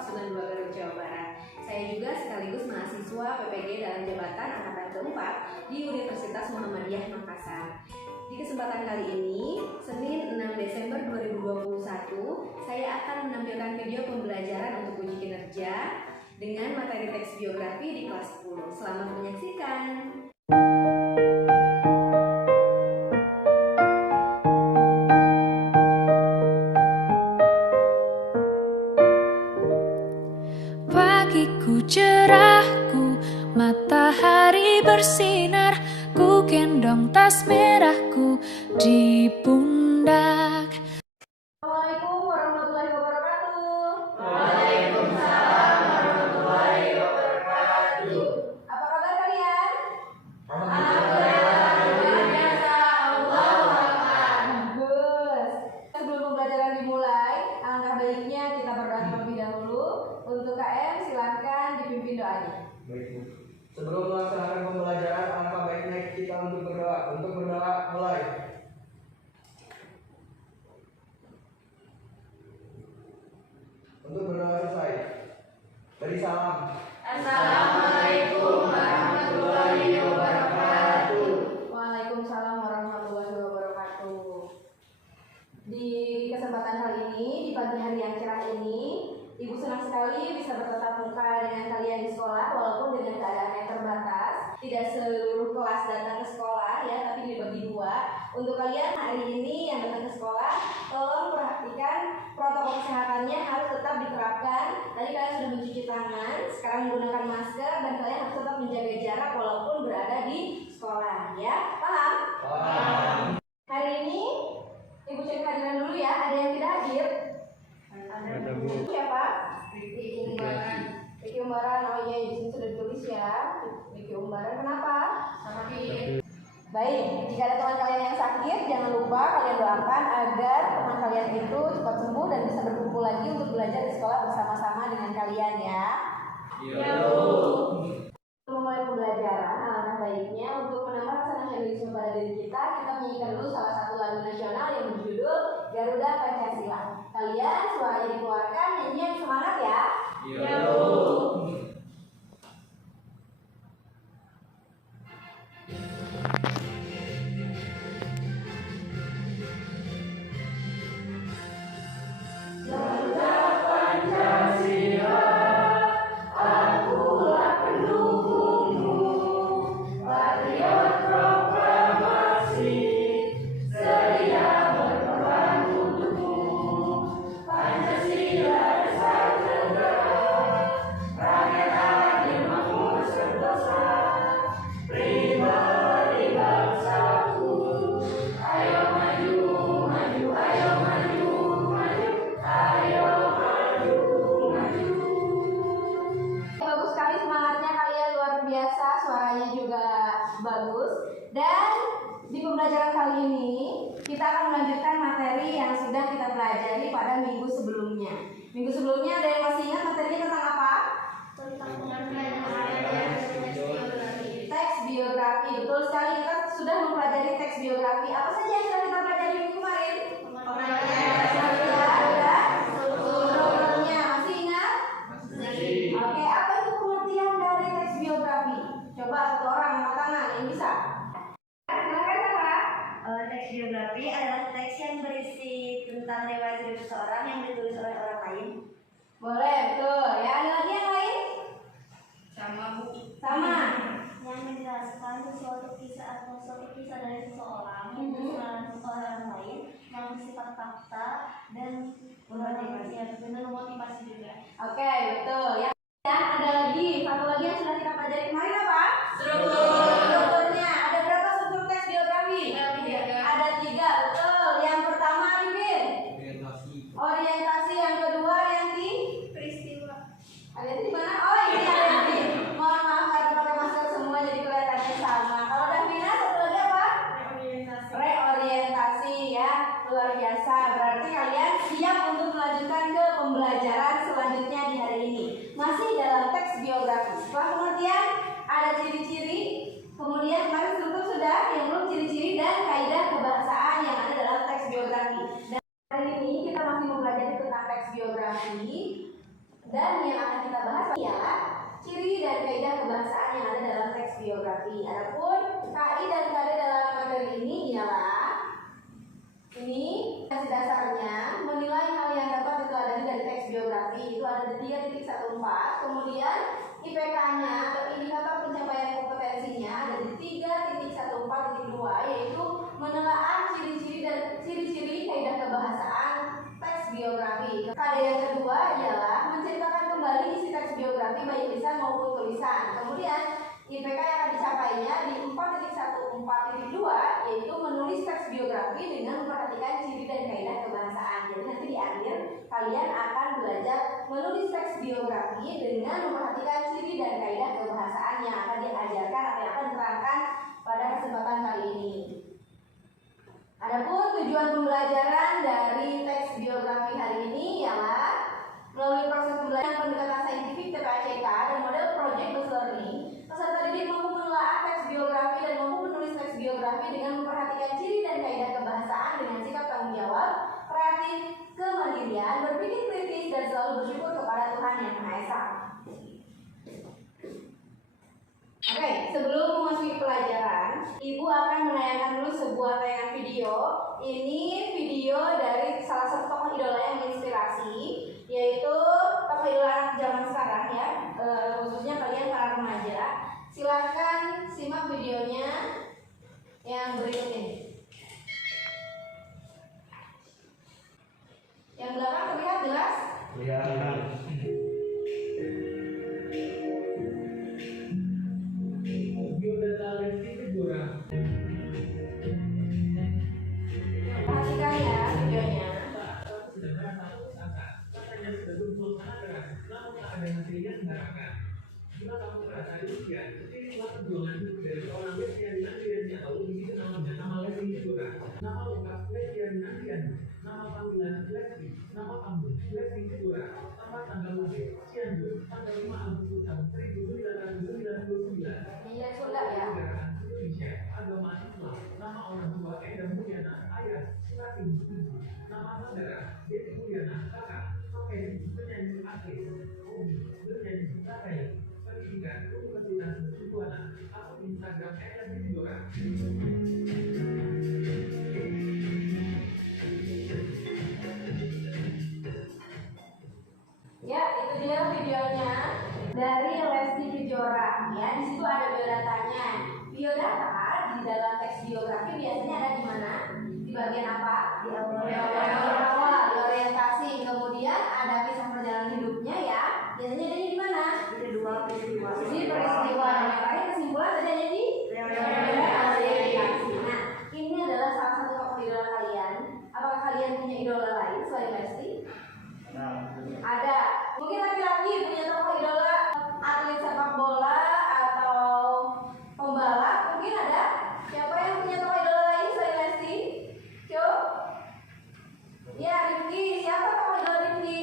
Pasundan 2 Garut, Jawa Barat. Saya juga sekaligus mahasiswa PPG dalam jabatan angkatan keempat di Universitas Muhammadiyah Makassar. Di kesempatan kali ini, Senin 6 Desember 2021, saya akan menampilkan video pembelajaran untuk uji kinerja dengan materi teks biografi di kelas 10. Selamat menyaksikan. Pagiku cerahku, matahari bersinar, ku gendong tas merahku di pundak. Assalamualaikum warahmatullahi wabarakatuh. Waalaikumsalam warahmatullahi wabarakatuh. Apa kabar kalian? Alhamdulillah, luar biasa. Allahu Akbar. Bagus. Sebelum pembelajaran dimulai, alangkah baiknya kita berdoa terlebih dahulu. Untuk KM, silakan dipimpin doanya. Baik, Bu. Sebelum melaksanakan pembelajaran, alangkah baiknya kita untuk berdoa. Untuk berdoa, mulai. Untuk berdoa selesai. Beri salam. Assalamualaikum warahmatullahi wabarakatuh. Waalaikumsalam warahmatullahi wabarakatuh. Di kesempatan kali ini, di pagi hari yang cerah ini, Ibu senang sekali bisa bertatap muka dengan kalian di sekolah, walaupun dengan keadaan yang terbatas. Tidak seluruh kelas datang ke sekolah ya, tapi dibagi dua. Untuk kalian hari ini yang datang ke sekolah, tolong perhatikan protokol kesehatannya harus tetap diterapkan. Tadi kalian sudah mencuci tangan, sekarang menggunakan masker, dan kalian harus tetap menjaga jarak walaupun berada di sekolah ya. Paham? Paham. Hari ini Ibu cek kehadiran dulu ya. Ada yang tidak hadir? Ada, Bu. Siapa? Riki Umbaran. Riki Umbaran, oh iya, di sini sudah ditulis ya. Riki Umbaran, kenapa? Sakit. Baik, jika ada teman kalian yang sakit, jangan lupa kalian doakan agar teman kalian itu cepat sembuh dan bisa berkumpul lagi untuk belajar di sekolah bersama-sama dengan kalian ya. Iya, Bu. Memulai pembelajaran, alangkah baiknya untuk menambah rasa nasionalisme pada diri kita menyanyikan dulu salah satu lagu nasional yang berjudul Garuda Pancasila. Kalian suaranya dikeluarkan, nyanyian semangat ya. Iya, Bu. Garuda Pancasila, akulah pendukungmu, patriot proklamasi, sedia berkorban untukmu. Pancasila dasar negara, rakyat adil makmur sentosa, pribadi bangsaku. Ayo maju, maju, ayo maju, maju, ayo maju, maju. Bagus sekali semangatnya kalian, luar biasa, suaranya juga bagus. Dan di pembelajaran kali ini kita akan melanjutkan materi yang sudah kita pelajari pada minggu sebelumnya. Minggu sebelumnya ada yang masih ingat materinya tentang apa? Teks biografi. Betul sekali, kita sudah mempelajari teks biografi. Apa saja yang sudah kita pelajari minggu kemarin? Strukturnya masih ingat? Oke, apa itu pengertian dari teks biografi? Coba satu orang angkat tangan yang bisa. Silakan Sarah. Teks biografi adalah teks yang berisi tentang riwayat hidup seseorang yang ditulis oleh orang lain. Boleh, betul. Ya, ada lagi yang lain? Sama, Bu. Sama. Yang menjelaskan sesuatu kisah atau suatu kisah dari seseorang yang ditulis oleh orang lain yang bersifat fakta dan benar memotivasi juga. Oke, betul. Ya, ada lagi. Satu lagi yang sudah kita pelajari kemarin apa? Struktur. Strukturnya. Ada berapa struktur teks biografi? Ada 3, betul. Yang pertama, Arifin. Orientasi. Yang kedua, Arianti. Peristiwa. Arianti di mana? Oh, ini Arianti. Mohon maaf karena pakai masker semua jadi kelihatannya sama. Kalau Davina, satu lagi apa? Reorientasi ya. Luar biasa. Berarti kalian siap untuk melanjutkan ke pembelajaran selanjutnya di hari ini. Masih dalam teks biografi. Setelah pengertian, ada ciri-ciri. Kemudian kemarin struktur sudah, yang belum ciri-ciri dan kaidah kebahasaan yang ada dalam teks biografi. Dan hari ini kita masih mempelajari tentang teks biografi. Dan yang akan kita bahas ialah ciri dan kaidah kebahasaan yang ada dalam teks biografi. Adapun KI dan KD dalam materi ini ialah ini dasarnya menilai hal yang dapat diteladani dari teks biografi itu ada di 3.14. Kemudian IPK-nya atau indikator pencapaian kompetensinya ada di 3.14.2 yaitu menelaah ciri-ciri kaidah kebahasaan teks biografi. KD yang kedua ialah menceritakan kembali isi teks biografi baik lisan maupun tulisan. Kemudian IPK yang akan dicapainya di 4.14.2 yaitu menulis teks biografi dengan memperhatikan ciri dan kaidah kebahasaan. Jadi nanti di akhir kalian akan belajar menulis teks biografi dengan memperhatikan ciri dan kaidah kebahasaan yang akan diajarkan atau yang akan diterangkan pada kesempatan kali ini. Adapun tujuan pembelajaran dari teks biografi hari ini ialah melalui proses pembelajaran pendekatan saintifik TPACK dan model project based learning, peserta didik mampu menelaah teks biografi dan mampu menulis teks biografi dengan memperhatikan ciri dan kaidah kebahasaan dengan sikap tanggung jawab, kreatif, kemandirian, berpikir kritis dan selalu bersyukur kepada Tuhan Yang Maha Esa. Oke, sebelum memasuki pelajaran, Ibu akan menayangkan dulu sebuah tayangan video. Ini video dari salah satu tokoh idola yang menginspirasi, yaitu tokoh idola anak zaman sekarang ya, khususnya kalian para remaja. Silakan simak videonya yang berikut ini. Yang belakang terlihat jelas? Kelihatan. Perhatikan ya videonya. Nama panggilan Lesti, nama kamu Lesti Kejora, nama tanggal lahir Cianjur, tanggal 5 Agustus tahun 1999. Iya sudah ya. Negaraan Indonesia, agama Islam, nama orang tua Enda Mulyana, ayah Suratin Budi, nama saudara Deti Mulyana, kakak Soken, penyanyi aktris, hobi bernyanyi katanya, pendidikan Universitas Mercubuana, akun Instagram Lesti Kejora. Ya, itu dia videonya dari Lesti Kejora. Ya, di situ ada biodatanya. Biodata di dalam teks biografi biasanya ada di mana? Di bagian apa? Di awal, di orientasi. Kemudian ada kisah perjalanan hidupnya ya. Biasanya ada di mana? Di peristiwa. Yang terakhir kesimpulan ada di orientasi. Nah, ini adalah salah satu tokoh idola kalian. Apakah kalian punya idola lain selain Lesti? Ada. Mungkin laki-laki punya tokoh idola atlet sepak bola atau pembalap. Mungkin ada. Siapa yang punya tokoh idola lain selain Lesti? Ya, Rifki. Siapa tokoh idola Rifki?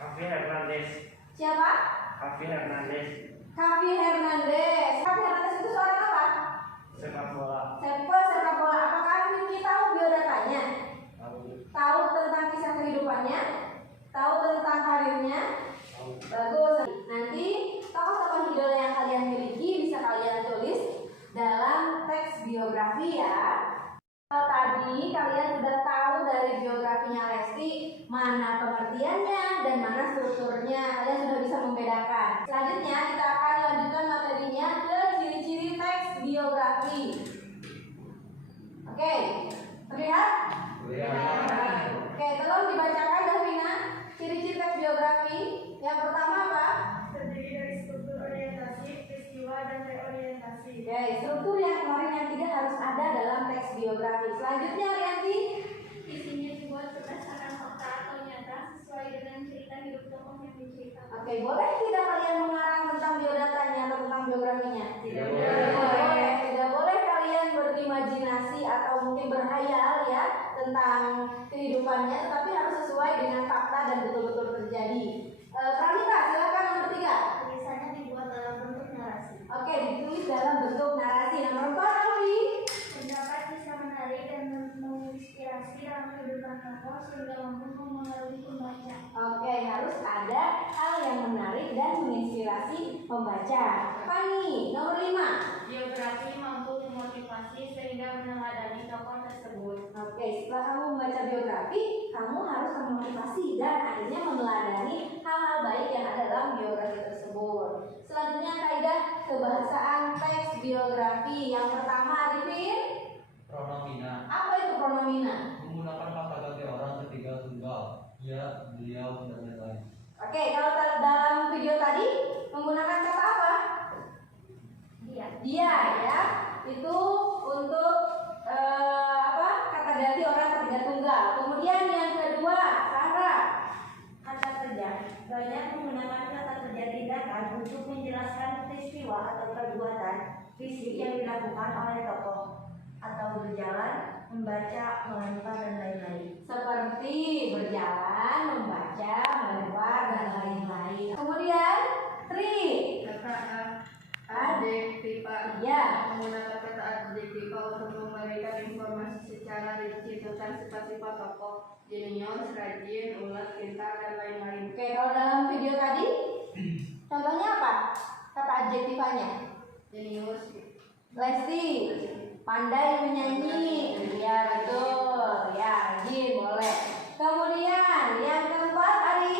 Kavi Hernandez. Siapa? Kavi Hernandez. Kavi Hernandez. Kavi Hernandez itu seorang apa? Sepak bola. Sepak bola. Apakah Rifki tahu biodatanya? Tahu tentang kisah kehidupannya? Tahu tentang karirnya? Bagus. Nanti tokoh-tokoh idola yang kalian miliki bisa kalian tulis dalam teks biografi ya. Tadi kalian sudah tahu dari biografinya Lesti mana pengertiannya dan mana strukturnya. Kalian sudah bisa membedakan. Selanjutnya kita akan lanjutkan materinya ke ciri-ciri teks biografi. Oke, terlihat? Oke, tolong dibacakan Davina ciri-ciri teks biografi. Yang pertama apa? Terdiri dari struktur orientasi, peristiwa, dan reorientasi. Oke, struktur yang kemarin yang tidak harus ada dalam teks biografi. Selanjutnya Rianti. Isinya dibuat berdasarkan fakta atau nyata sesuai dengan cerita hidup tokoh yang diceritakan. Oke, boleh tidak kalian mengarang tentang biodatanya atau tentang biografinya? Tidak boleh. Tidak boleh kalian berimajinasi atau mungkin berhayal ya tentang kehidupannya, tetapi harus sesuai dengan fakta dan betul-betul terjadi. Pranita, silakan nomor 3. Tulisannya dibuat dalam bentuk narasi. Oke, ditulis dalam bentuk narasi. Nomor 4, Alwi. Pendapat bisa menarik dan menginspirasi dalam kehidupan tokoh sehingga mampu mempengaruhi pembaca. Oke, harus ada hal yang menarik dan menginspirasi pembaca. Apa nih? Nomor 5. Biografi mampu memotivasi sehingga meneladani tokoh tersebut. Oke, setelah kamu membaca biografi, kamu harus termotivasi dan akhirnya meneladani hal-hal baik yang ada dalam biografi tersebut. Selanjutnya kaidah kebahasaan teks biografi. Yang pertama, Arifin, Pronomina. apa itu pronomina? Menggunakan kata ganti orang ketiga tunggal. Ya, beliau, dan lain-lain. Oke, kalau dalam video tadi menggunakan kata apa? Dia ya. Itu untuk kata ganti orang ketiga tunggal. Kemudian yang kedua, Sarah. Kata kerja banyak menggunakan kata kerja tindakan untuk menjelaskan peristiwa atau perbuatan fisik yang dilakukan oleh tokoh atau berjalan, membaca, melempar dan lain-lain. Seperti berjalan, membaca, melempar dan lain-lain. Kemudian, Tri. Kata adjektiva. Ya. Menggunakan kata adjektiva untuk memberikan informasi secara rinci tentang sifat-sifat tokoh, jenius, rajin, ulet, pintar, dan lain-lain. Oke, kalau dalam video tadi, contohnya apa? Kata adjektivanya. Jenius, Lesti, pandai menyanyi. Ya, betul. Ya, rajin, boleh. Kemudian, yang keempat, Ari.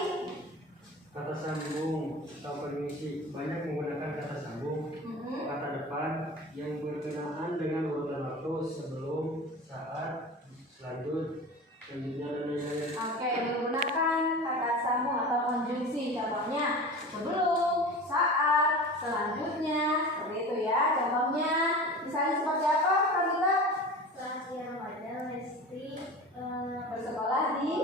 Kata sambung atau permisi banyak menggunakan kata sambung, kata depan yang berkenaan dengan urutan waktu sebelum, saat, selanjut, selanjutnya dan lain-lain. Oke, menggunakan kata sambung atau konjungsi. Contohnya, sebelum, saat, selanjutnya. Seperti itu ya. Contohnya, misalnya seperti apa, Pramita? Saat dia remaja, Lesti Bersekolah di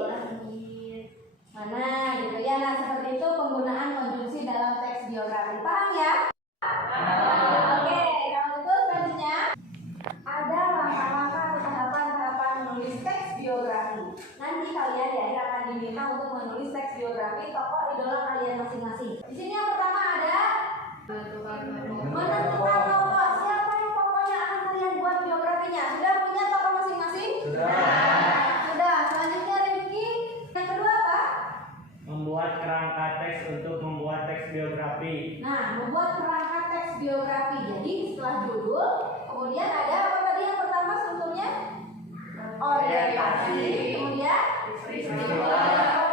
mana gitu ya. Nah, seperti itu penggunaan konjungsi dalam teks biografi. Paham ya? Oke, kalau itu selanjutnya ada langkah-langkah atau tahapan-tahapan menulis teks biografi. Nanti kalian ya akan diminta untuk menulis teks biografi tokoh idola kalian masing-masing. Di sini yang pertama ada menentukan tokoh. Siapa yang tokohnya akan kalian buat biografinya? Sudah punya tokoh masing-masing? Sudah. Selanjutnya Rifki. Yang kedua apa? Membuat kerangka teks untuk membuat teks biografi. Nah, membuat kerangka teks biografi. Jadi setelah judul, kemudian ada apa tadi yang pertama sebetulnya? Orientasi. Kemudian peristiwa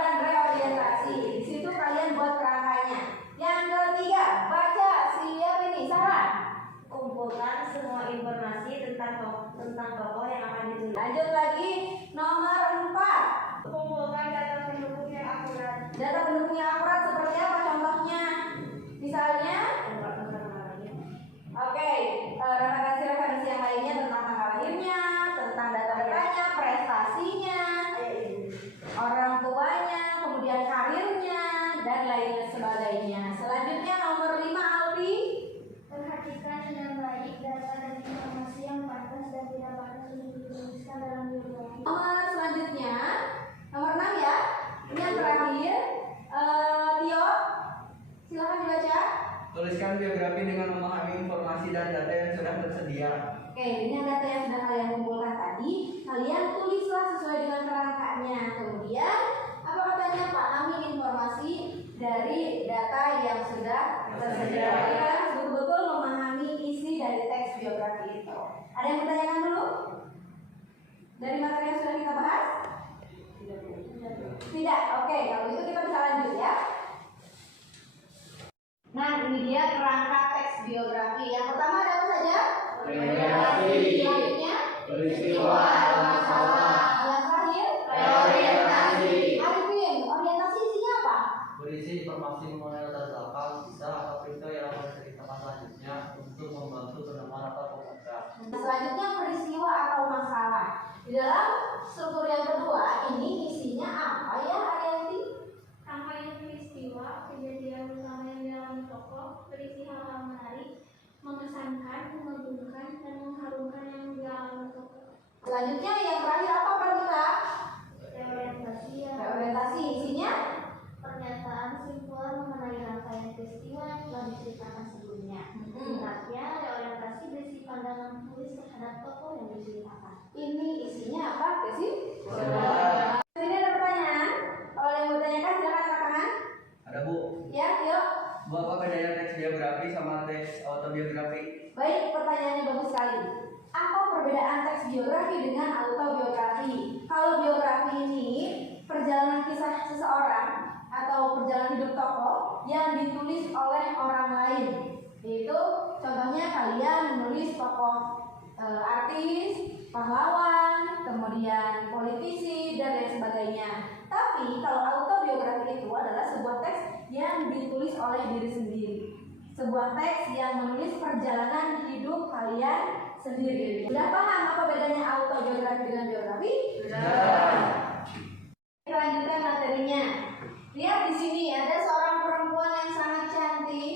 dan reorientasi. Di situ kalian buat kerangkanya. Yang ketiga, baca. Siap ini, Sarah. kumpulkan semua informasi tentang tokoh yang akan ditulis. Lanjut lagi, nomor 4. Kumpulkan data pendukung yang akurat. Data pendukung yang akurat seperti apa contohnya? Misalnya, oke, referensi yang lainnya tentang tanggal lahirnya, tentang data-datanya, prestasinya, orang tuanya, kemudian karirnya, dan lain sebagainya. Selanjutnya nomor 5, Alfi. Perhatikan dengan baik data dan informasi yang pantas dan tidak pantas untuk dituliskan dalam biografi. Selanjutnya, nomor 6 ya. Ini yang terakhir. Tio, silakan dibaca. Tuliskan biografi dengan memahami informasi dan data yang sudah tersedia. Oke, ini data yang sudah kalian kumpulkan tadi. Kalian tulislah sesuai dengan kerangkanya. Kemudian, apa katanya? Pahami informasi dari data yang sudah tersedia. Kalian harus betul-betul memahami isi dari teks biografi itu. Ada yang bertanyakan dulu? Dari materi yang sudah kita bahas? Tidak. Oke, kalau itu kita bisa lanjut ya. Nah, ini dia kerangka teks biografi. Yang pertama ada apa saja? Biografi. Selanjutnya, Peristiwa atau masalah. yang terakhir, Orientasi. Arifin, orientasi isinya apa? Berisi informasi mengenai latar belakang, kisah atau cerita yang akan diceritakan selanjutnya untuk membantu pendengar atau pembaca. Selanjutnya peristiwa atau masalah. Di dalam struktur yang kedua, ini isinya apa ya, Arianti? Rangkaian peristiwa, kejadian utama yang dialami tokoh, berisi hal-hal menarik, mengesankan, mengagumkan, dan mengharumkan yang dialami tokoh. Selanjutnya yang terakhir apa, Pramita? Reorientasi yang Orientasi isinya pernyataan simpulan mengenai rangkaian peristiwa yang telah diceritakan sebelumnya. Singkatnya, reorientasi berisi pandangan tulis terhadap tokoh yang diceritakan. ini isinya apa, Desi? Yuk. Apa bedanya teks biografi sama teks autobiografi? Baik, pertanyaannya bagus sekali. Apa perbedaan teks biografi dengan autobiografi? Kalau biografi ini perjalanan kisah seseorang atau perjalanan hidup tokoh yang ditulis oleh orang lain. Yaitu contohnya kalian menulis tokoh artis, pahlawan, kemudian politisi dan lain sebagainya. Tapi kalau autobiografi itu adalah sebuah teks yang ditulis oleh diri sendiri. Sebuah teks yang menulis perjalanan hidup kalian sendiri. Sudah paham apa bedanya autobiografi dengan biografi? Sudah. Kita lanjutkan materinya. Lihat di sini ada seorang perempuan yang sangat cantik,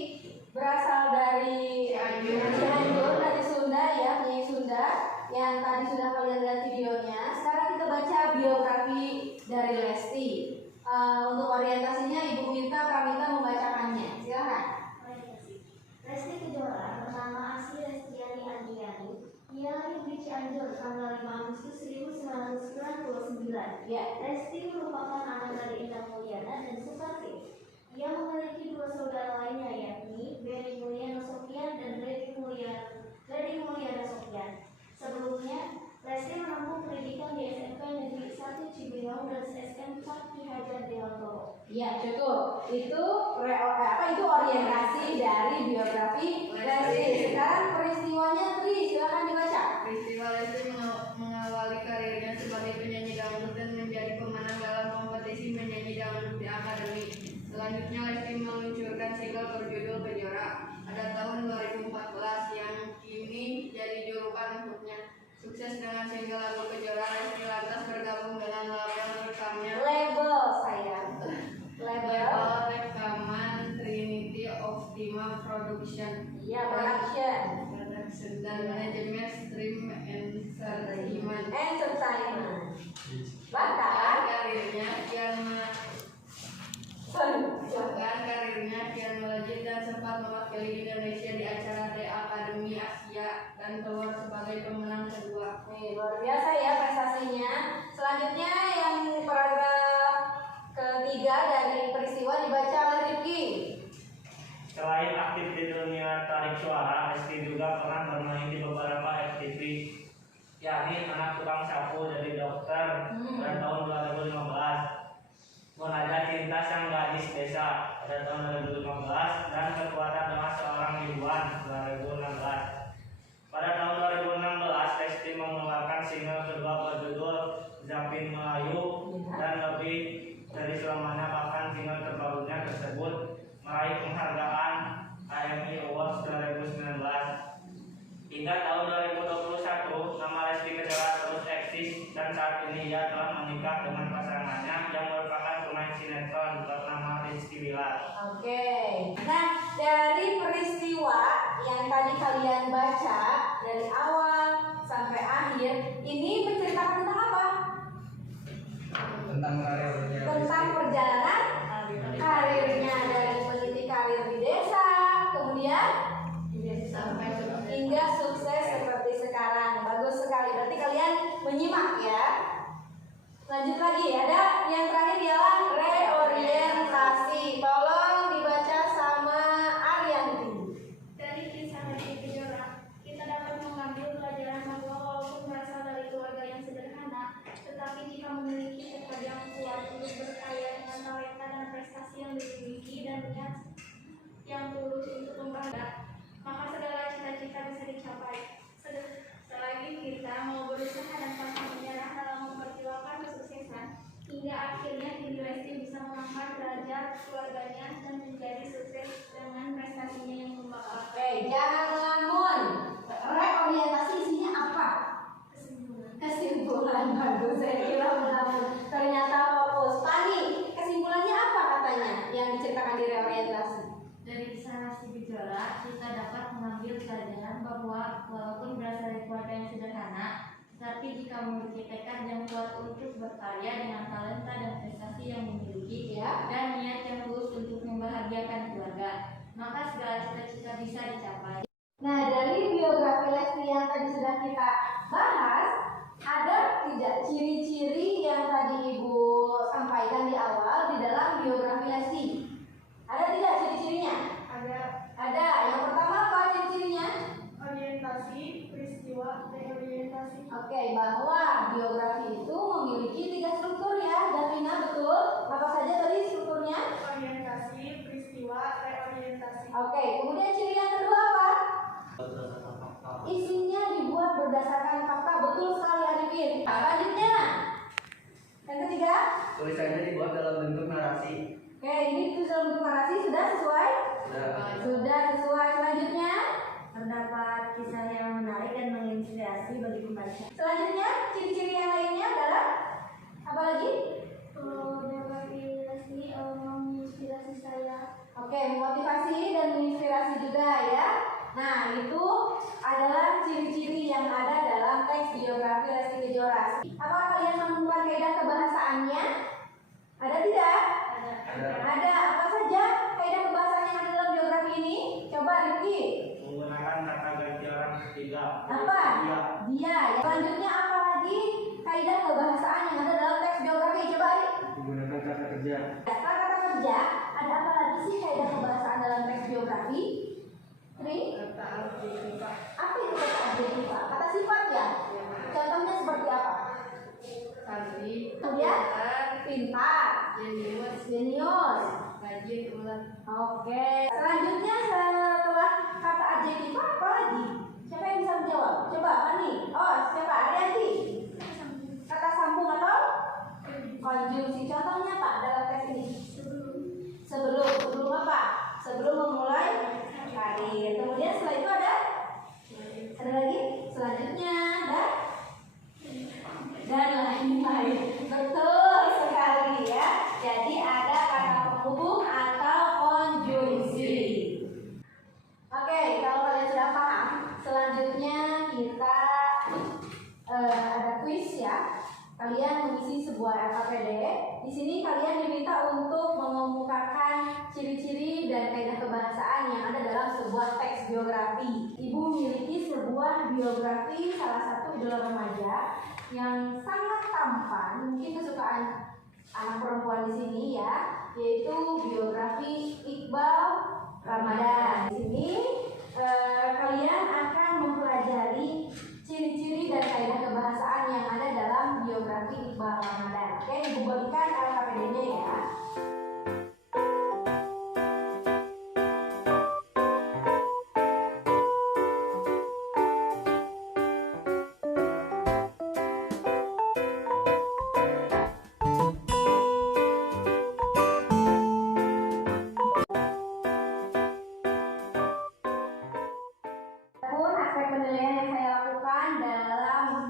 berasal dari Cianjur, dari Sunda ya, penyanyi Sunda yang tadi sudah kalian lihat videonya. Sekarang kita baca biografi dari Lesti. Untuk orientasinya Ibu Mita Pramita membacakannya. Silakan. Lesti Kejora bernama asli Lestiani Andriani. Ia lahir di Cianjur tanggal 5 Agustus 1999. Ya. Lesti merupakan anak dari Indah Mulyana dan Sukarti. Ia memiliki dua saudara lainnya yakni Berry Mulyana Sofian dan Lady Mulyana Sofian. Sebelumnya, Lesti menempuh pendidikan di SMP Negeri 1 Cibinong dan SMK Ki Hajar Dewantoro. Ya, cukup. Itu orientasi dari biografi Lesti. Sekarang peristiwanya Tri, silakan dibaca. Peristiwa Lesti mengawali karirnya sebagai penyanyi dangdut dan menjadi pemenang dalam kompetisi penyanyi dangdut di akademi. Selanjutnya Lesti meluncurkan single berjudul Kejora pada tahun 2014 yang kini jadi julukan untuknya. Sukses dengan single lagu Kejora, Lesti lantas bergabung dengan label rekamnya. Label sayang. Label rekaman Trinity Optima Production. ya production. Dan manajemen Stream Entertainment. Bahkan karirnya kian melejit dan sempat mewakili Indonesia di acara The Academy Asia dan keluar sebagai pemenang kedua. Nih, luar biasa ya prestasinya. Selanjutnya yang paragraf ketiga dari peristiwa dibaca oleh Rifki. Selain aktif di dunia tarik suara, Lesti juga pernah bermain di beberapa FTV, yakni Anak Tukang Sapu dari Dokter pada tahun 2015, Munajat Cinta Sang Gadis Desa pada tahun 2015, dan Kekuatan Doa Seorang Ibuan 2016. Pada tahun 2016, Lesti mengeluarkan single kedua berjudul Zapin Melayu, dan lebih dari selamanya bahkan single terbarunya tersebut meraih penghargaan AMI Awards 2019. Hingga tahun 2021, nama Lesti Kejora terus eksis dan saat ini ia telah menikah dengan pasangannya yang merupakan pemain sinetron bernama Rizky Bilar. Oke. Nah, dari peristiwa yang tadi kalian baca dari awal sampai akhir, ini menceritakan tentang apa? Tentang karirnya. Tentang perjalanan karirnya dari meniti karir di desa, kemudian hingga sukses seperti sekarang. Bagus sekali. Berarti kalian menyimak ya. Lanjut lagi, ada yang terakhir ialah reorientasi. Tolong dibaca sama Arianti. Dari kisah Lesti Kejora, kita dapat mengambil pelajaran bahwa walaupun berasal dari keluarga yang sederhana, tetapi jika memiliki tekad yang kuat untuk berkarya dengan talenta dan prestasi yang dimiliki dan niat yang tulus untuk membahagiakan, maka segala cita-cita bisa dicapai. Selagi kita mau berusaha dan pantang menyerah dalam memperjuangkan kesuksesan, hingga akhirnya diri Lesti bisa mengangkat derajat keluarganya dan menjadi sukses dengan prestasinya yang membanggakan. Oke, jangan melamun. Reorientasi isinya apa? Kesimpulan. Bagus, saya kira melamun. Ternyata fokus. Pani, kesimpulannya apa katanya yang diceritakan di reorientasi? Dari kisah Lesti Kejora, kita dapat mengambil pelajaran bahwa walaupun berasal dari keluarga yang sederhana, tapi jika memiliki tekad yang kuat untuk berkarya dengan talenta dan prestasi yang dimiliki, dan niat yang tulus untuk membahagiakan keluarga, maka segala cita-cita bisa dicapai. Nah, dari biografi Lesti yang tadi sudah kita bahas, ada tidak ciri-ciri yang tadi Ibu sampaikan di awal di dalam biografi Lesti? Ada tidak ciri-ciri Oke, bahwa biografi itu memiliki 3 struktur ya, Davina, betul? Apa saja tadi strukturnya? Orientasi, peristiwa, reorientasi. Oke, kemudian ciri yang kedua apa? Berdasarkan fakta. Isinya dibuat berdasarkan fakta, betul sekali Arifin. Selanjutnya, yang ketiga, Tulisannya dibuat dalam bentuk narasi. oke, ini itu dalam bentuk narasi sudah sesuai? Sudah sesuai. Selanjutnya, Terdapat kisah yang menarik dan menginspirasi bagi pembaca. selanjutnya ciri-ciri yang lainnya adalah apa lagi? Biografi menginspirasi saya. Oke, memotivasi dan menginspirasi juga ya. Nah, itu adalah ciri-ciri yang ada dalam teks biografi Lesti Kejora. Apakah kalian menemukan kaidah kebahasaannya? Ada tidak? Ada. Apa saja kaidah kebahasaan yang ada dalam biografi ini? Coba Rifki. Menggunakan kata ganti orang ketiga. Apa? Dia. Dia. Selanjutnya apa lagi kaidah kebahasaan yang ada dalam teks biografi? Coba Rif. Menggunakan kata kerja. Setelah kata kerja, ada apa lagi sih kaidah kebahasaan dalam teks biografi? Tri? Kata adjektiva. Apa itu kata adjektiva? Kata sifat ya? Contohnya seperti apa? Cantik, Kemudian? Pintar, jenius. rajin, ulet. Oke. Selanjutnya setelah kata adjektiva apa lagi? Siapa yang bisa menjawab? Coba Fani. Oh, siapa? Arianti. Kata sambung atau konjungsi. Contohnya apa dalam teks ini? Sebelum apa? Sebelum memulai karir. Kemudian setelah itu ada lagi? Selanjutnya dan lain-lain. Betul sekali ya. Jadi ada kata penghubung atau konjungsi. Oke, kalau kalian sudah paham, selanjutnya kita ada kuis ya. Kalian mengisi sebuah LKPD. Di sini kalian diminta untuk mengemukakan ciri-ciri dan kaidah kebahasaan yang ada dalam sebuah teks biografi. Ibu memiliki sebuah biografi salah satu idola remaja yang sangat tampan, mungkin kesukaan anak perempuan di sini ya, yaitu biografi Iqbal Ramadan. Di sini kalian akan mempelajari ciri-ciri dan kaidah kebahasaan yang ada dalam biografi Iqbal Ramadan. Oke, Ibu bagikan LKPD-nya ya. Pun aspek penilaian yang saya lakukan dalam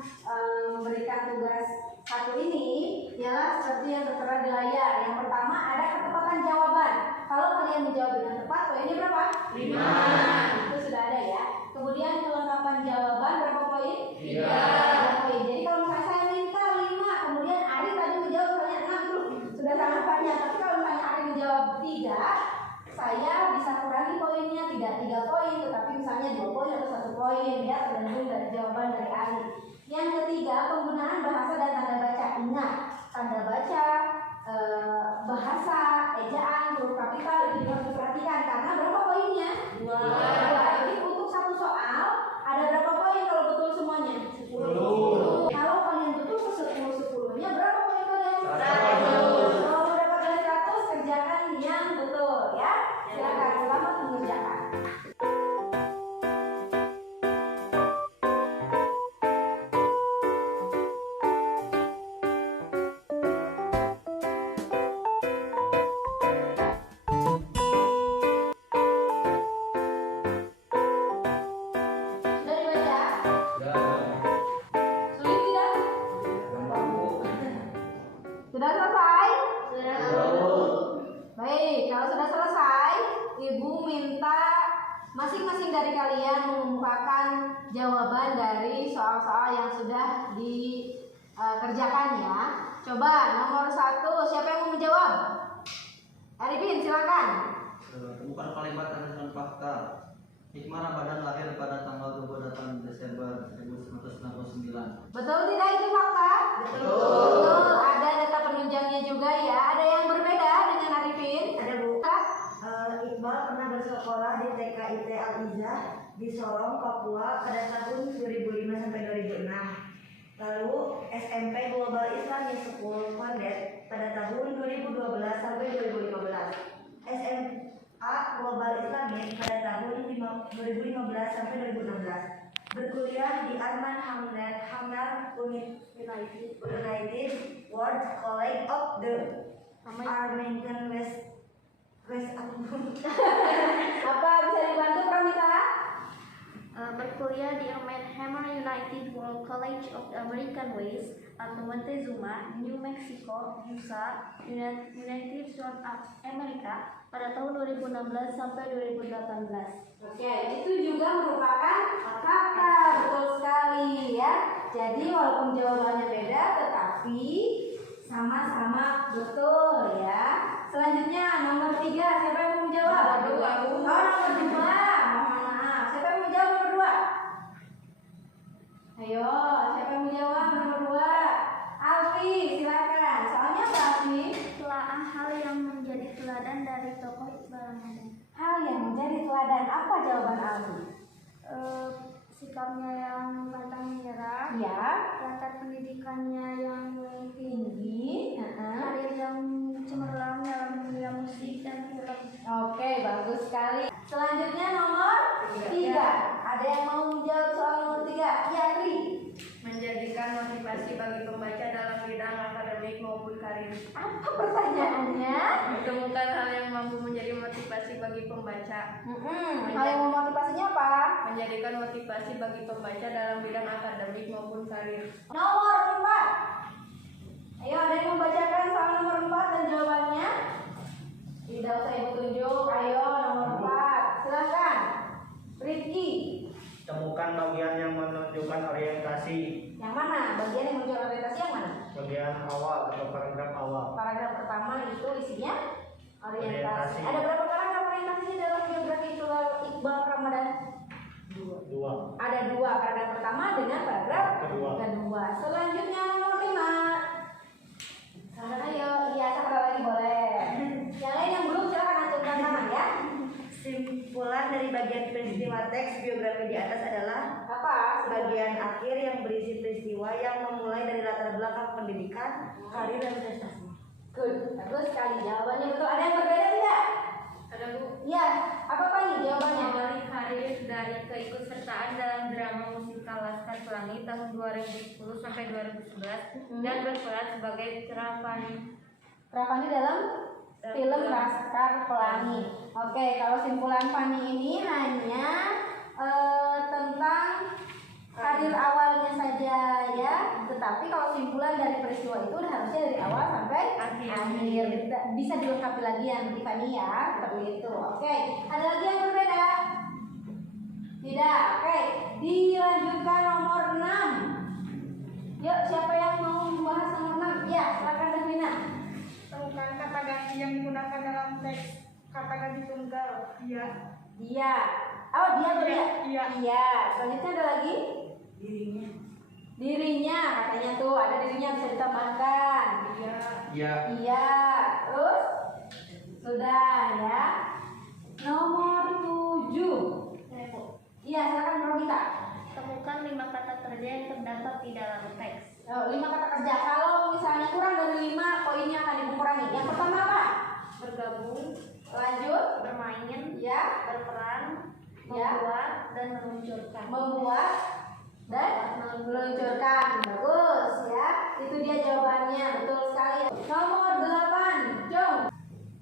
memberikan tugas satu ini ialah seperti yang tertera di layar. Yang pertama ada ketepatan jawaban. Kalau kalian menjawab dengan tepat, poinnya berapa? 5. Itu sudah ada ya. Kemudian kelengkapan jawaban berapa poin? 3 poin. Jadi kalau misalnya saya minta 5, kemudian Ari tadi menjawab misalnya 6 tuh sudah sangat banyak. Tapi kalau misalnya Ari menjawab 3, saya bisa kurangi poinnya, tidak 3 poin, tetapi misalnya 2 poin atau 1 poin ya, tergantung dari jawaban dari Ari. Yang ketiga, penggunaan bahasa dan tanda baca. Ingat, tanda baca, bahasa, ejaan, huruf kapital itu harus diperhatikan karena berapa poinnya? 2. Jadi untuk satu soal ada berapa poin kalau betul semuanya? 10. Kalau kalian betul ke 10-10-nya berapa poin kalian? 100. Kalau mau dapat dari 100 kerjakan yang betul ya. Silakan, selamat mengerjakan. Sudah dibaca? Sulit tidak? Sudah selesai? Baik, kalau sudah selesai, Ibu minta masing-masing dari kalian mengemukakan jawaban dari soal-soal yang sudah dikerjakan ya. Coba nomor 1, siapa yang mau menjawab? Arifin, silakan. Temukan kalimat dengan fakta. Hikmah Ramadan lahir pada tanggal 28 Desember 1999. Betul tidak itu fakta? Betul. Ada data penunjangnya juga ya. Ada yang berbeda dengan Arifin? Ada Bu. Iqbal pernah bersekolah di TKIT Al-Izzah di Sorong, Papua pada tahun 2005 sampai 2006. Lalu SMP Global Islamic School Kondet pada tahun 2012 sampai 2015. SMA Global Islamic pada tahun 2015 sampai 2016. Berkuliah di Arman Hamnar United World College of the Armenian West Apa bisa dibantu Pramita? Berkuliah di Hammer United World College of the American West atau Montezuma, New Mexico, USA, United States of America pada tahun 2016 sampai 2018. Oke, itu juga merupakan kakak, betul sekali ya. Jadi walaupun jawabannya beda, tetapi sama-sama betul ya. Selanjutnya nomor 3, siapa yang mau menjawab? Oh, nomor 2. Mohon maaf. Siapa yang mau menjawab nomor 2? Ayo, siapa yang mau menjawab nomor 2? Alfi, silakan. Soalnya apa, Alfi? Telaah hal yang menjadi teladan dari tokoh Iqbal Ramadan. Hal yang menjadi teladan. Apa jawaban Alfi? Sikapnya yang pantang menyerah, Ya, latar pendidikannya yang tinggi. karir yang cemerlang dalam dunia musik dan film. Oke, bagus sekali. Selanjutnya nomor 3. Ada yang mau menjawab soal nomor 3? Ya, Tri. Menjadikan motivasi bagi pembaca dalam bidang akademik maupun karir. Apa pertanyaannya? Ditemukan hal yang mampu menjadi motivasi bagi pembaca. Hal yang memotivasinya apa? Menjadikan motivasi bagi pembaca dalam bidang akademik maupun karir. Nomor 4. Ayo, ada yang membacakan soal nomor 4 dan jawabannya? Tidak usah ibu tunjuk. Ayo, nomor 4. Silakan. Rifki. Temukan bagian yang menunjukkan orientasi. Yang mana? Bagian yang menunjukkan orientasi yang mana? Bagian awal atau paragraf awal. Paragraf pertama itu isinya orientasi. Orientasi. Ada berapa paragraf orientasi dalam biografi Iqbal Ramadan? 2. Ada 2, paragraf pertama dengan paragraf kedua. Selanjutnya nomor 5. Ayo, iya satu lagi boleh. Yang lain yang belum silakan acungkan tangan ya. Simpulan dari bagian peristiwa teks biografi di atas adalah Apa? bagian akhir yang berisi peristiwa yang memulai dari latar belakang pendidikan, karir dan prestasi. Good, bagus sekali jawabannya betul. Ada yang berbeda tidak? Ada Bu. Ya, apa nih jawabannya? Mengawali karir dari keikutsertaan dalam drama musikal Laskar Pelangi tahun 2010 sampai 2011 dan berperan sebagai Fani dalam film Laskar Pelangi. Oke, kalau simpulan Fani ini hanya tentang karir awalnya saja ya. Tetapi kalau simpulan dari peristiwa itu harusnya dari awal sampai akhir. Bisa dilengkapi lagi yang Tiffany ya, seperti itu. Oke, ada lagi yang berbeda? Tidak. Oke, dilanjutkan nomor 6. Yuk, siapa yang mau membahas nomor 6? Ya, silakan Davina. Temukan kata ganti yang digunakan dalam teks kata ganti tunggal. Iya. Dia. Oh, dia berbeda. Iya. Iya. Selanjutnya ada lagi? Dirinya. Dirinya, katanya tuh ada dirinya bisa ditambahkan. Iya. Ya. Iya. Terus? Sudah ya. Nomor 7. Iya, silakan Robita. Temukan 5 kata kerja yang terdapat di dalam teks. 5 kata kerja. Kalau misalnya kurang dari 5, poinnya akan dikurangi. Yang pertama apa? Bergabung, Lanjut. bermain, Ya. berperan, Ya. membuat, dan meluncurkan. Membuat dan meluncurkan. Bagus ya. Itu dia jawabannya. Betul sekali. Nomor 8. Jong.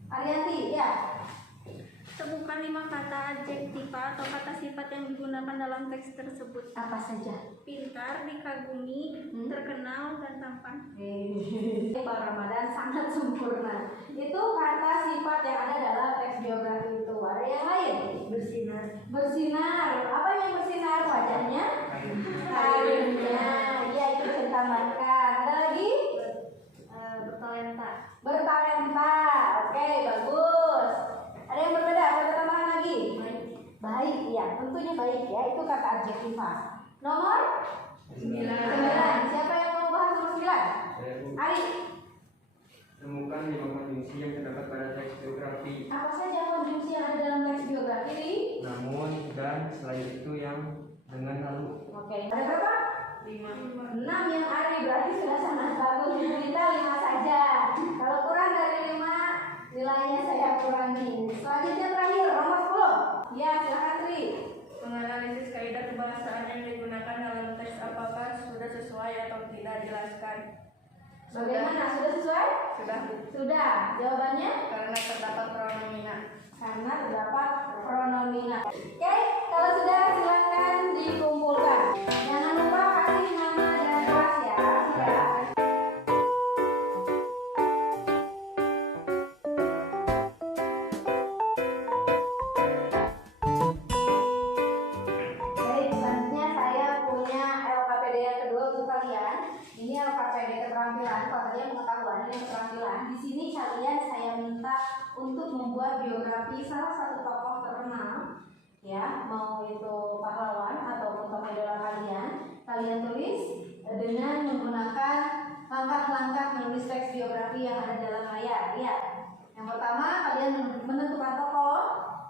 Arianti, ya. Temukan 5 kata adjektiva atau kata sifat yang digunakan dalam teks tersebut. Apa saja? Pintar, dikagumi, terkenal, dan tampan. Iqbal Ramadan sangat sempurna. Itu kata sifat yang ada dalam teks biografi itu. Ada yang lain? Bersinar. Bersinar. Apa yang bersinar? Wajahnya? Karirnya. Iya, itu bisa ditambahkan. Ada lagi? Bertalenta. Bertalenta. Oke, bagus. Ada yang berbeda? Ada tambahan lagi? Baik, iya. Tentunya baik ya. Itu kata adjektiva. Nomor 9. Siapa yang mau bahas nomor 9? Ari. Temukan 5 konjungsi yang terdapat pada teks biografi. Apa saja konjungsi yang ada dalam teks biografi? Namun dan selain itu yang dengan lalu. Oke. Ada berapa? 5. 6 yang Ari, berarti sudah sangat bagus. Bu Linda 5 saja. Kalau kurang dari 5, nilainya saya kurangi. Selanjutnya terakhir, nomor 10. Ya, silakan Tri. Menganalisis kaidah kebahasaan yang digunakan dalam teks apakah sudah sesuai atau tidak, jelaskan. Bagaimana? Sudah sesuai? Sudah, Bu. Sudah. Jawabannya? Karena terdapat pronomina. Karena terdapat pronomina. Oke, kalau sudah silakan dikumpulkan. Jangan lupa kasih nama dan kelas ya. Silakan. Baik, selanjutnya saya punya LKPD yang kedua untuk kalian. Ini LKPD keterampilan, kalau tadi yang pengetahuan, ini keterampilan. Di sini kalian saya minta untuk membuat biografi salah satu tokoh terkenal, ya, mau itu pahlawan ataupun tokoh idola kalian. Kalian tulis dengan menggunakan langkah-langkah menulis teks biografi yang ada dalam layar. Lihat, yang pertama kalian menentukan tokoh.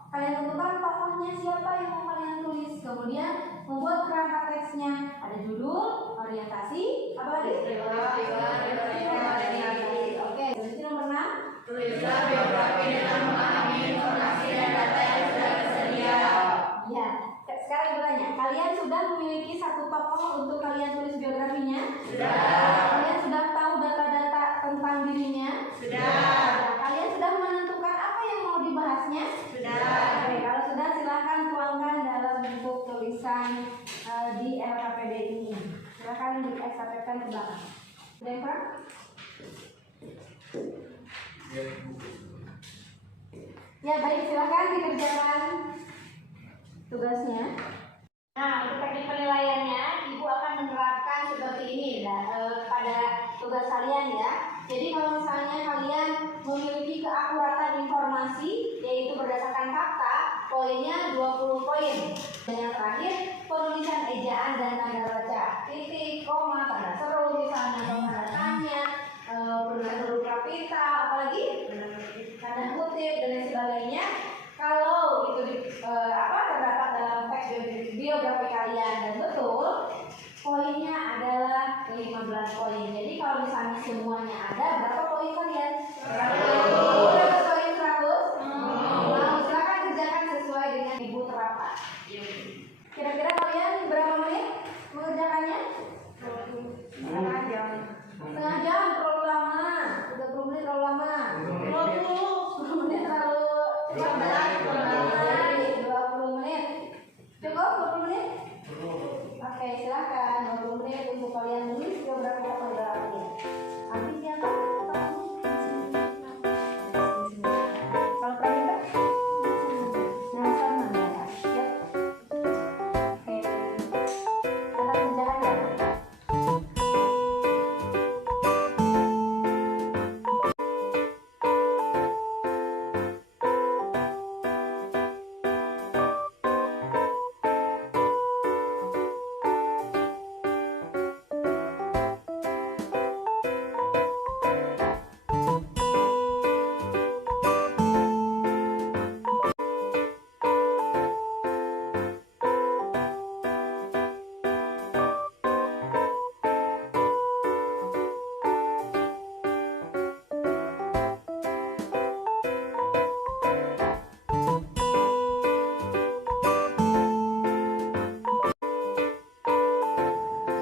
Kalian tentukan tokohnya siapa yang mau kalian tulis. Kemudian membuat kerangka teksnya. Ada judul, orientasi, apa lagi? Oke, jadi nomor 6. Tulislah biografi dengan memahami informasi dan data yang sudah tersedia. Ya, sekarang bertanya, kalian sudah memiliki satu tokoh untuk kalian tulis biografinya? Sudah. Kalian sudah tahu data-data tentang dirinya? Sudah. Kalian sudah menentukan apa yang mau dibahasnya? Sudah. Oke, kalau sudah silakan tuangkan dalam bentuk tulisan di LKPD ini. Silakan dieksapekan ke belakang. Denver? Ya baik, silakan dikerjakan tugasnya. Nah, untuk teknik penilaiannya, Ibu akan menerapkan seperti ini pada tugas kalian ya. Jadi kalau misalnya kalian memiliki keakuratan informasi, yaitu berdasarkan fakta, poinnya 20 poin. Dan yang terakhir, penulisan ejaan dan tanda baca, titik, koma, tanda seru, misalnya tanda tanya, penulisan huruf kapita, apalagi tanda kutip dan lain sebagainya. Kalau itu terdapat dalam teks biografi kalian dan betul, poinnya adalah 15 poin. Jadi kalau misalnya semuanya ada, berapa poin kalian? 100. Berapa poin 100? Mau silakan kerjakan sesuai dengan Ibu terapkan. Kira-kira kalian berapa menit mengerjakannya? Setengah jam. Setengah jam terlalu lama. 30 menit terlalu lama. 10 menit terlalu lambat. 20 menit. Cukup 20 menit? Oke, silakan 20 menit untuk kalian menulis biografi tokoh idola kalian. Habis siapa? Kalau Pramita? Nah, sama ya. Siap. Oke. Kita kerjakan ya.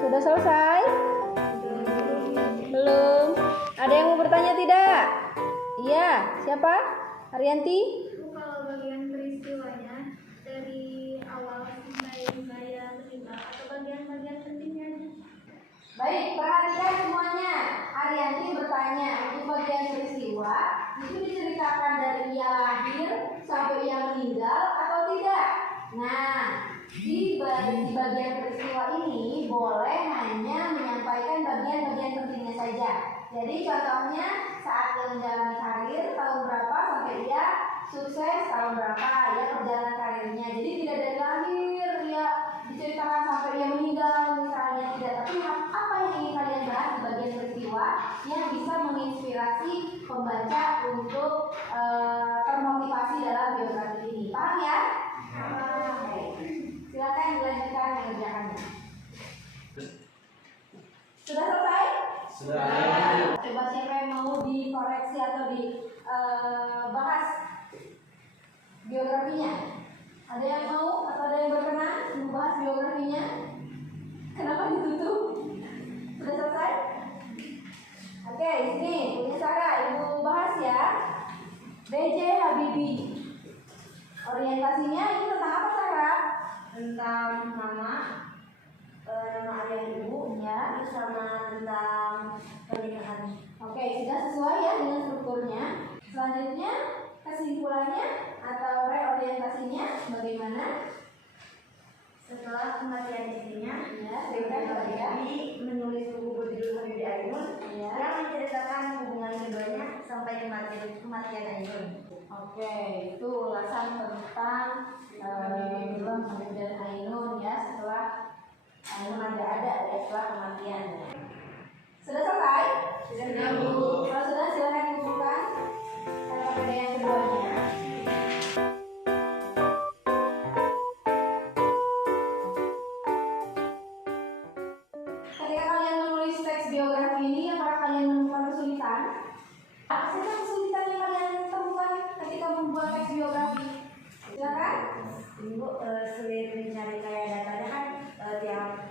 Sudah selesai? Belum. Ada yang mau bertanya tidak? Iya, siapa? Arianti? Bu, kalau bagian peristiwanya dari awal sampai saya terlibat atau bagian-bagian pentingnya aja? Baik, perhatikan semuanya. Arianti bertanya, untuk bagian peristiwa itu diceritakan dari ia lahir sampai ia meninggal atau tidak? Nah, di bagian peristiwa ini boleh hanya menyampaikan bagian-bagian pentingnya saja. Jadi contohnya saat ia menjalani karir tahun berapa sampai ia sukses tahun berapa ya perjalanan karirnya. Jadi tidak dari lahir ia diceritakan sampai ia meninggal misalnya, tidak. Tapi apa yang ingin kalian bahas di bagian peristiwa yang bisa menginspirasi pembaca untuk termotivasi dalam biografi ini. Paham ya? Silakan dilanjutkan mengerjakannya. Sudah selesai? Sudah. Coba siapa yang mau dikoreksi atau dibahas biografinya? Ada yang mau atau ada yang berkenan membahas biografinya? Kenapa ditutup? Sudah selesai? Oke, sini punya Sarah, ibu bahas ya. B.J. Habibie. Orientasinya ini tentang apa, Sarah? Tentang nama ayah ibu ya, terus sama tentang pernikahan. Oke, sudah sesuai ya dengan strukturnya. Selanjutnya kesimpulannya atau reorientasinya bagaimana? Setelah kematian istrinya, Ya, B.J. silakan ya. Habibie menulis buku berjudul Habibie Ainun Ya. yang menceritakan hubungan keduanya sampai kematian Ainun. Oke, itu ulasan tentang Habibie dan Ainun ya setelah Ainun ada ya setelah kematian. Sudah selesai? Sudah, Bu. Kalau sudah silakan dibuka pada yang keduanya. Ketika kalian menulis teks biografi ini, apakah kalian menemukan kesulitan? Apa saja kesulitan yang kalian temukan ketika membuat teks biografi? Silakan. Ibu sulit mencari kayak datanya kan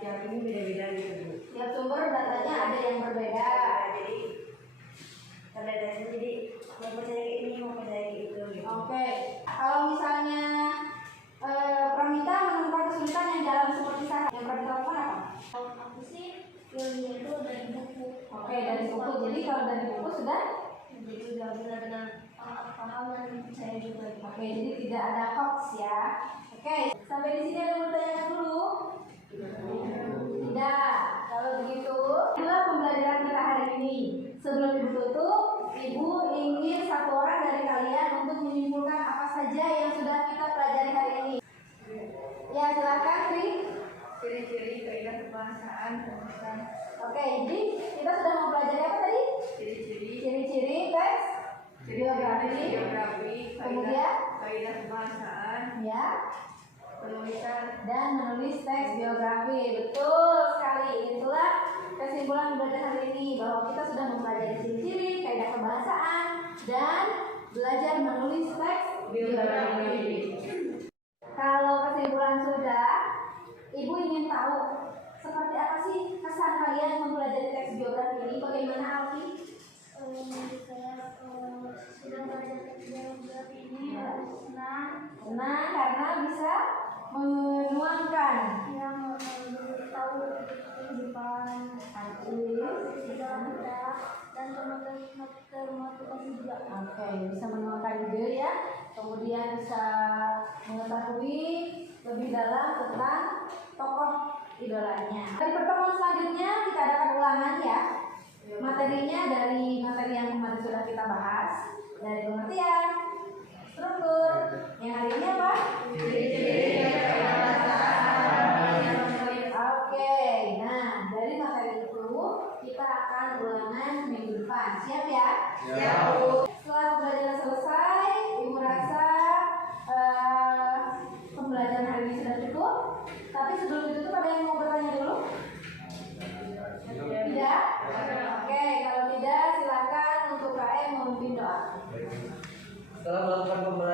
tiap ini beda-beda gitu Bu. Tiap sumber datanya ada yang berbeda. Jadi tanda-tandanya jadi mau percaya kayak ini mau percaya kayak itu gitu. Oke, kalau misalnya Pramita menemukan kesulitan yang dalam seperti saya, yang Pramita lakukan apa? Aku sih ilmunya itu dari buku. Oke, dari buku. Jadi kalau dari buku sudah? Jadi udah benar-benar paham dan saya juga. Oke, jadi tidak ada hoax ya. Oke, sampai di sini ada yang mau tanyakan dulu? Tidak. Kalau begitu, itulah pembelajaran kita hari ini. Sebelum Ibu tutup, Ibu ingin satu orang dari kalian untuk menyimpulkan apa saja yang sudah kita pelajari hari ini. Ya, silakan, Tri. Ciri-ciri kaidah kebahasaan dan Oke, jadi kita sudah mempelajari apa tadi? ciri-ciri Ciri-ciri teks biografi. Kemudian, kaidah kebahasaan, ya, penulisan. dan menulis teks biografi. Betul sekali. Itulah kesimpulan belajar hari ini, bahwa kita sudah mempelajari ciri-ciri, kaidah kebahasaan, dan belajar menulis teks biografi. Kalau kesimpulan sudah, Ibu ingin tahu seperti apa sih kesan kalian mempelajari teks biografi ini? Bagaimana, Alfi? Saya sudah belajar teks biografi ini senang Senang karena bisa menuangkan yang tahu kehidupan kita dan termotivasi juga. Oke, bisa menuangkan ide ya. Kemudian bisa mengetahui lebih dalam tentang tokoh idolanya. Di pertemuan selanjutnya kita adakan ulangan ya. Materinya dari materi yang kemarin sudah kita bahas, dari pengertian, struktur. Yang hari ini apa? Oke, nah dari materi itu kita akan ulangan minggu depan. Siap ya? Siap. Setelah pembelajaran selesai, Ibu rasa pembelajaran hari ini sudah cukup. Tapi sebelum itu ada yang mau bertanya dulu? Tidak? Oke, kalau tidak silakan untuk KM memimpin doa. Setelah melakukan pembelajaran